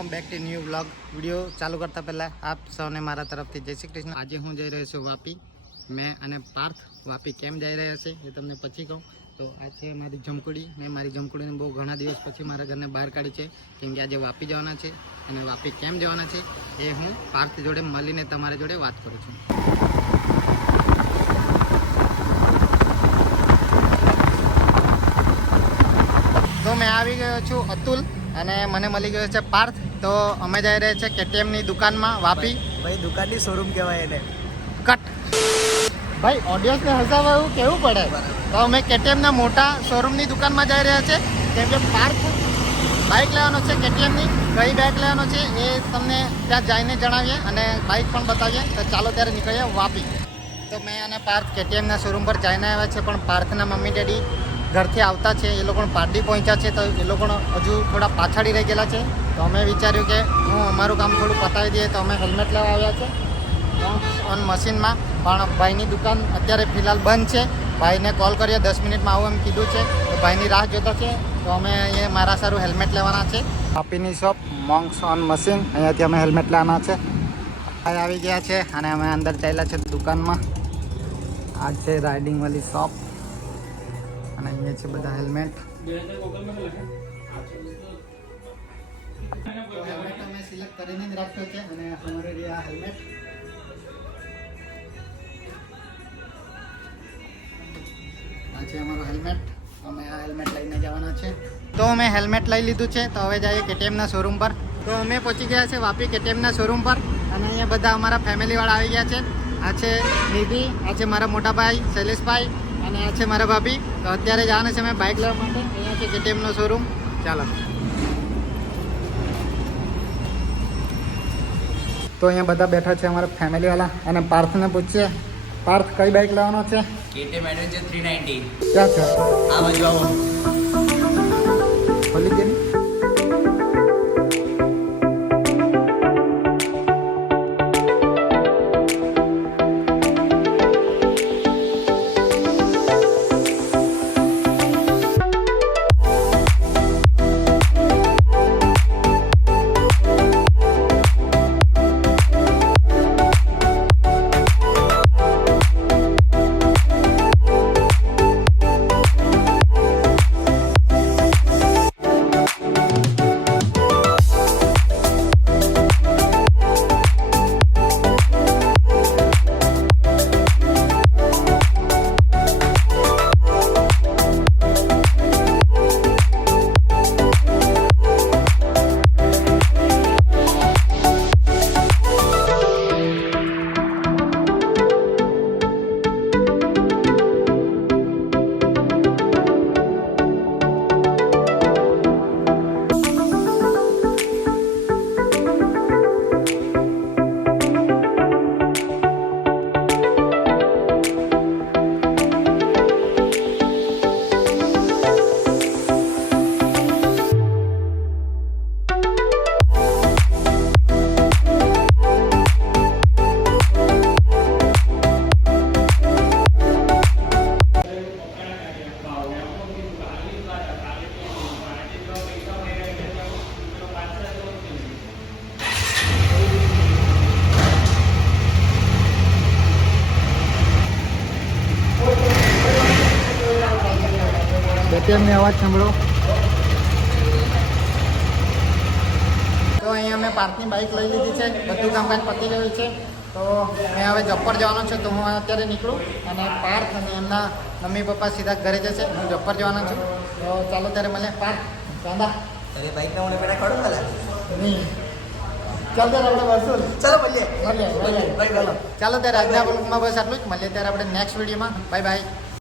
Welcome back to new vlog video ચાલુ કરતા પહેલાં આપ સૌને મારા તરફથી જય શ્રી કૃષ્ણ। આજે હું જઈ રહ્યો છું વાપી। મેં અને પાર્થ વાપી કેમ જઈ રહ્યા છે એ તમને પછી કહું। તો આ છે મારી જમકુડી। મેં મારી જમકુડીને બહુ ઘણા દિવસ પછી મારા ઘરને બહાર કાઢી છે, કેમ કે આજે વાપી જવાના છે અને વાપી કેમ જવાના છે એ હું પાર્થ જોડે મળીને તમારા જોડે વાત કરું છું। તો મેં આવી ગયો છું અતુલ અને મને મળી ગયો છે પાર્થ। તો અમે જઈ રહ્યા છે કેટીએમની દુકાનમાં વાપી। ભાઈ દુકાનની શોરૂમ કહેવાય એને। કટ ભાઈ ઓડિયન્સને હસાવવા એવું કહેવું પડે। તો અમે કેટીએમના મોટા શોરૂમની દુકાનમાં જઈ રહ્યા છે, કેમ કે પાર્થ બાઇક લેવાનો છે કેટીએમની। કઈ બાઇક લેવાનો છે એ તમને ત્યાં જઈને જણાવીએ અને બાઇક પણ બતાવીએ। તો ચાલો ત્યારે નીકળીએ વાપી। તો મેં અને પાર્થ કેટીએમના શોરૂમ પર જઈને આવ્યા છે, પણ પાર્થના મમ્મી ડેડી ઘરથી આવતા છે, એ લોકો પારડી પહોંચ્યા છે, તો એ લોકો હજુ થોડા પાછળ રહી ગયેલા છે। તો અમે વિચાર્યું કે હું અમારું કામ થોડું પતાવી દઈએ, તો અમે હેલ્મેટ લેવા આવ્યા છે ઓન મશીનમાં। પણ ભાઈની દુકાન અત્યારે ફિલહાલ બંધ છે। ભાઈને કોલ કર્યો 10 મિનિટમાં આવું એમ કીધું છે, તો ભાઈની રાહ જોતા છે। તો અમે અહીંયા મારા સારું હેલ્મેટ લેવાના છે। વાપીની શોપ મોંક્સ ઓન મશીન, અહીંયાથી અમે હેલ્મેટ લેવાના છે। ભાઈ આવી ગયા છે અને અમે અંદર ચાલ્યા છે દુકાનમાં। આ છે રાઇડિંગવાળી શોપ અને અહીંયા છે બધા હેલ્મેટ। હેલ્મેટ અમે સિલેક્ટ કરીને જ રાખ્યો છે અને અમારે આ હેલ્મેટ આ છે અમારો હેલ્મેટ। અમે આ હેલ્મેટ લઈને જવાના છે। તો અમે હેલ્મેટ લઈ લીધું છે, તો હવે જઈએ કેટીએમના શોરૂમ પર। તો અમે પહોંચી ગયા છે વાપી કેટીએમના શોરૂમ પર અને અહીંયા બધા અમારા ફેમિલીવાળા આવી ગયા છે। આ છે નિધિ, આ છે મારા મોટા ભાઈ શૈલેષભાઈ અને આ છે મારા ભાભી। તો અત્યારે જવાના છે અમે બાઇક લેવા માટે। અહીંયા છે કેટીએમનો શોરૂમ, ચાલો। તો અહીંયા બધા બેઠા છે અમારા ફેમિલીવાળા અને પાર્થને પૂછીએ, પાર્થ કઈ બાઇક લેવાનો છે? KTM Adventure 390। ક્યાં છે? આ બાજુ આવો। ખોલી દે। કેટીએમની અવાજ સાંભળો। તો અહીંયા અમે પાર્થની બાઇક લઈ લીધી છે, બધું કામકાજ પતી ગયું છે। તો મેં હવે જપ્પર જવાનો છું, તો હું અત્યારે નીકળું અને પાર્થ અને એમના મમ્મી પપ્પા સીધા ઘરે જશે। હું જપ્પર જવાનો છું, તો ચાલો ત્યારે મળે। પાર્થ ચાંદા અરે બાઈકના મને પેલા ખડો પેલા નહીં ચાલ ત્યારે આપણે વરસું। ચાલો મળીએ ચાલો ત્યારે આજના બ્લોગમાં બસ આટલું જ। મળીએ ત્યારે આપણે નેક્સ્ટ વિડીયોમાં। Bye bye.